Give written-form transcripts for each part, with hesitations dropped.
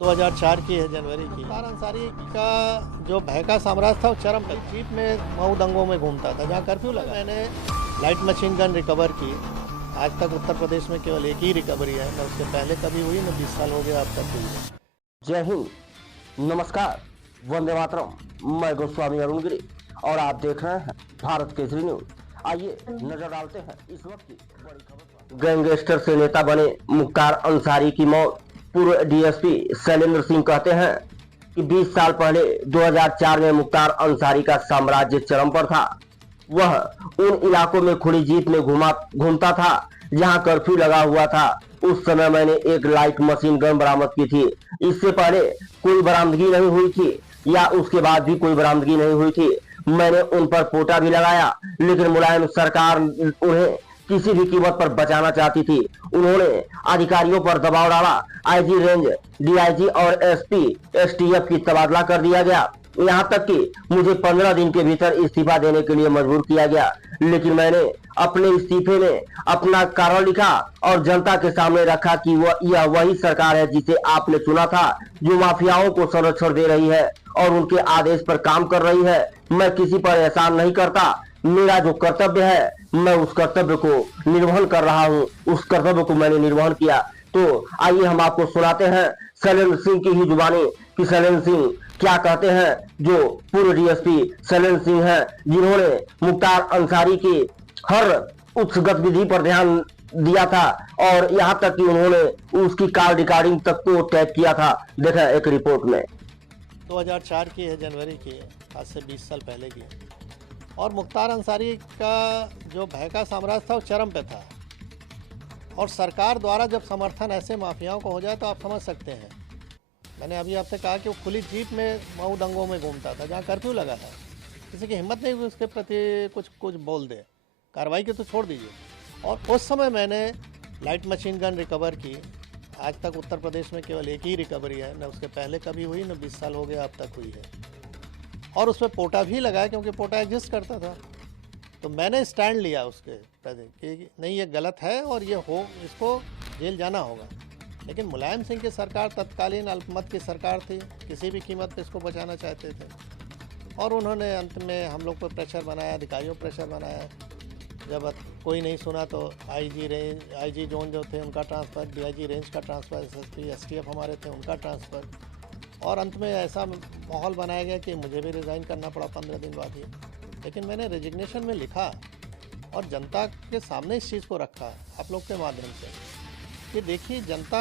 2004 की है, जनवरी की। मुख्तार अंसारी का जो भय का साम्राज्य था वो चरम पर। जीप में मऊ दंगों में घूमता था, जहाँ कर्फ्यू लगा। मैंने लाइट मशीन गन रिकवर की। आज तक उत्तर प्रदेश में केवल एक ही रिकवरी है, न उससे पहले कभी हुई, न 20 साल हो गया अब तक हुई है। जय हिंद, नमस्कार, वंदे मातरम। मैं गोस्वामी अरुण गिरी और आप देख रहे हैं भारत केसरी न्यूज। आइए नजर डालते हैं इस वक्त की बड़ी खबर पर। गैंगस्टर से नेता बने मुख्तार अंसारी की मौत। पूर्व डीएसपी शैलेंद्र सिंह कहते हैं कि 20 साल पहले 2004 में मुख्तार अंसारी का साम्राज्य चरम पर था। वह उन इलाकों में खुली जीप में घूमता था जहां कर्फ्यू लगा हुआ था। उस समय मैंने एक लाइट मशीन गन बरामद की थी। इससे पहले कोई बरामदगी नहीं हुई थी या उसके बाद भी कोई बरामदगी नहीं हुई थी। मैंने उन पर पोटा भी लगाया, लेकिन मुलायम सरकार उन्हें किसी भी कीमत पर बचाना चाहती थी। उन्होंने अधिकारियों पर दबाव डाला। आईजी रेंज, डीआईजी और एसपी एसटीएफ की तबादला कर दिया गया। यहाँ तक कि मुझे 15 दिन के भीतर इस्तीफा देने के लिए मजबूर किया गया, लेकिन मैंने अपने इस्तीफे में अपना कारण लिखा और जनता के सामने रखा कि यह वही सरकार है जिसे आपने चुना था, जो माफियाओं को संरक्षण दे रही है और उनके आदेश पर काम कर रही है। मैं किसी पर एहसान नहीं करता। मेरा जो कर्तव्य है, मैं उस कर्तव्य को निर्वहन कर रहा हूँ। उस कर्तव्य को मैंने निर्वहन किया। तो आइए हम आपको सुनाते हैं शैलेंद्र सिंह की ही जुबानी कि शैलेंद्र सिंह क्या कहते हैं, जो पूर्व डीएसपी शैलेंद्र सिंह हैं, जिन्होंने मुख्तार अंसारी की हर उच्च गतिविधि पर ध्यान दिया था और यहाँ तक कि उन्होंने उसकी कॉल रिकॉर्डिंग तक को टैप किया था। देखा एक रिपोर्ट में। 2004 की है, जनवरी की है, आज से 20 साल पहले की है। और मुख्तार अंसारी का जो भय का साम्राज्य था वो चरम पे था। और सरकार द्वारा जब समर्थन ऐसे माफियाओं को हो जाए तो आप समझ सकते हैं। मैंने अभी आपसे कहा कि वो खुली जीप में मऊ दंगों में घूमता था, जहाँ कर्फ्यू लगा था। किसी की हिम्मत नहीं हुई उसके प्रति कुछ बोल दे, कार्रवाई की तो छोड़ दीजिए। और उस समय मैंने लाइट मशीन गन रिकवर की। आज तक उत्तर प्रदेश में केवल एक ही रिकवरी है, न उसके पहले कभी हुई, न 20 साल हो गया अब तक हुई है। और उसमें पोटा भी लगाया, क्योंकि पोटा एग्जिस्ट करता था। तो मैंने स्टैंड लिया उसके प्रति कि नहीं, ये गलत है और ये इसको जेल जाना होगा। लेकिन मुलायम सिंह की सरकार तत्कालीन अल्पमत की सरकार थी, किसी भी कीमत पे इसको बचाना चाहते थे। और उन्होंने अंत में हम लोग पर प्रेशर बनाया, अधिकारियों पर प्रेशर बनाया। जब कोई नहीं सुना तो आईजी जोन जो थे उनका ट्रांसफ़र, डीआईजी रेंज का ट्रांसफ़र, एसएसपी एसटीएफ हमारे थे उनका ट्रांसफ़र। और अंत में ऐसा माहौल बनाया गया कि मुझे भी रिज़ाइन करना पड़ा 15 दिन बाद ही। लेकिन मैंने रेजिग्नेशन में लिखा और जनता के सामने इस चीज़ को रखा आप लोग के माध्यम से कि देखिए, जनता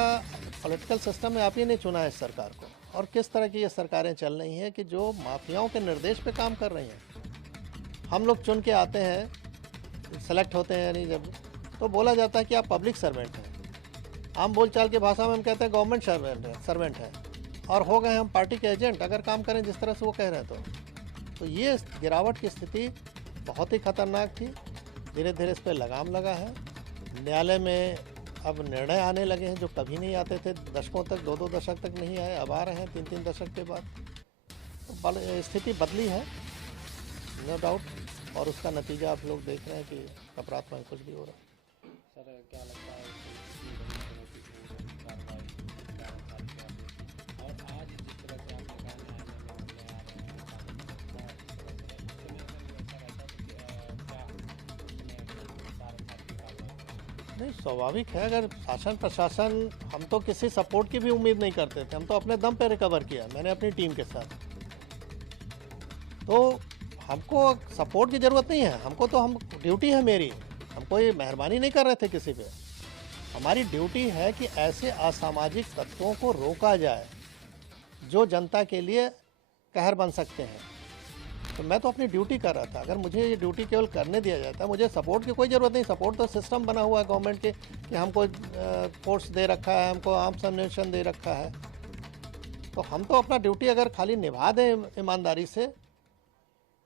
पॉलिटिकल सिस्टम में आप ही नहीं चुना है इस सरकार को, और किस तरह की ये सरकारें चल रही हैं कि जो माफियाओं के निर्देश पे काम कर रही हैं। हम लोग चुन के आते हैं, सेलेक्ट होते हैं, यानी जब तो बोला जाता है कि आप पब्लिक सर्वेंट हैं। आम बोलचाल की भाषा में हम कहते हैं गवर्नमेंट सर्वेंट है और हो गए हम पार्टी के एजेंट, अगर काम करें जिस तरह से वो कह रहे हैं तो ये गिरावट की स्थिति बहुत ही खतरनाक थी। धीरे धीरे इस पर लगाम लगा है। न्यायालय में अब निर्णय आने लगे हैं जो कभी नहीं आते थे, दशकों तक, 2-2 दशक तक नहीं आए, अब आ रहे हैं 3-3 दशक के बाद। तो स्थिति बदली है, नो डाउट, और उसका नतीजा आप लोग देख रहे हैं कि अपराध में कुछ भी हो रहा है। सर, क्या लगता है नहीं, स्वाभाविक है। अगर शासन प्रशासन, हम तो किसी सपोर्ट की भी उम्मीद नहीं करते थे, हम तो अपने दम पे रिकवर किया, मैंने अपनी टीम के साथ। तो हमको सपोर्ट की ज़रूरत नहीं है, हमको तो हम ड्यूटी है मेरी, हम कोई मेहरबानी नहीं कर रहे थे किसी पे। हमारी ड्यूटी है कि ऐसे असामाजिक तत्वों को रोका जाए जो जनता के लिए कहर बन सकते हैं। तो मैं तो अपनी ड्यूटी कर रहा था। अगर मुझे ये ड्यूटी केवल करने दिया जाता, मुझे सपोर्ट की कोई ज़रूरत नहीं। सपोर्ट तो सिस्टम बना हुआ है गवर्नमेंट के कि हमको फोर्स दे रखा है, हमको आर्म्स एम्युनिशन दे रखा है। तो हम तो अपना ड्यूटी अगर खाली निभा दें ईमानदारी से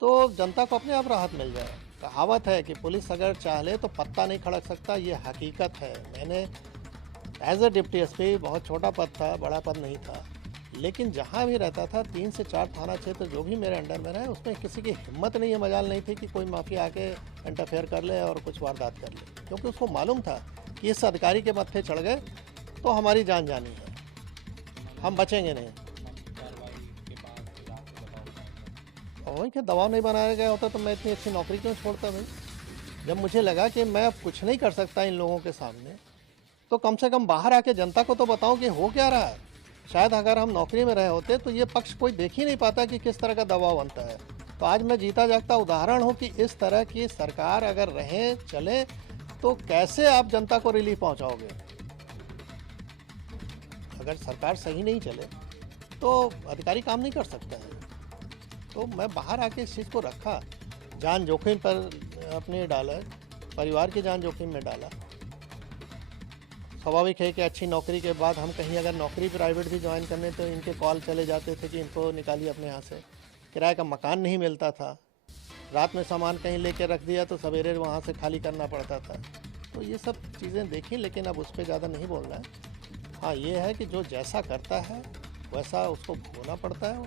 तो जनता को अपने आप राहत मिल जाए। कहावत है कि पुलिस अगर चाहे तो पत्ता नहीं खड़क सकता, ये हकीकत है। मैंने एज ए डिप्टी एसपी, बहुत छोटा पद था, बड़ा पद नहीं था, लेकिन जहाँ भी रहता था 3 से 4 थाना क्षेत्र जो भी मेरे अंडर में रहे, उसमें किसी की हिम्मत नहीं है, मजाल नहीं थी कि कोई माफिया आके इंटरफेयर कर ले और कुछ वारदात कर ले, क्योंकि उसको मालूम था कि इस अधिकारी के मत्थे चढ़ गए तो हमारी जान जानी है। हम बचेंगे नहीं। और वहीं के दबाव नहीं बनाया गया होता तो मैं इतनी अच्छी नौकरी क्यों छोड़ता भाई। जब मुझे लगा कि मैं अब कुछ नहीं कर सकता इन लोगों के सामने, तो कम से कम बाहर आके जनता को तो बताऊं कि हो क्या रहा है। शायद अगर हम नौकरी में रहे होते तो ये पक्ष कोई देख ही नहीं पाता कि किस तरह का दबाव बनता है। तो आज मैं जीता जागता उदाहरण हूँ कि इस तरह की सरकार अगर रहे चले तो कैसे आप जनता को रिलीफ पहुँचाओगे। अगर सरकार सही नहीं चले तो अधिकारी काम नहीं कर सकता है। तो मैं बाहर आके इस चीज़ को रखा, जान जोखिम पर अपने डाला, परिवार की जान जोखिम में डाला। स्वाभाविक है कि अच्छी नौकरी के बाद हम कहीं अगर नौकरी प्राइवेट भी ज्वाइन करने तो इनके कॉल चले जाते थे कि इनको निकालिए अपने यहाँ से। किराए का मकान नहीं मिलता था, रात में सामान कहीं लेके रख दिया तो सवेरे वहाँ से खाली करना पड़ता था। तो ये सब चीज़ें देखी, लेकिन अब उस पर ज़्यादा नहीं बोलना है। हाँ, ये है कि जो जैसा करता है वैसा उसको भोगना पड़ता है।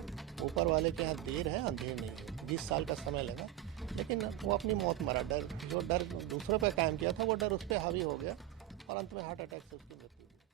ऊपर वाले के यहाँ देर है अंधेर नहीं है। 20 साल का समय लगा, लेकिन वो अपनी मौत मरा। जो डर दूसरों पर कायम किया था वो डर उस पर हावी हो गया और अंत में हार्ट अटैक से उसकी मृत्यु हुई।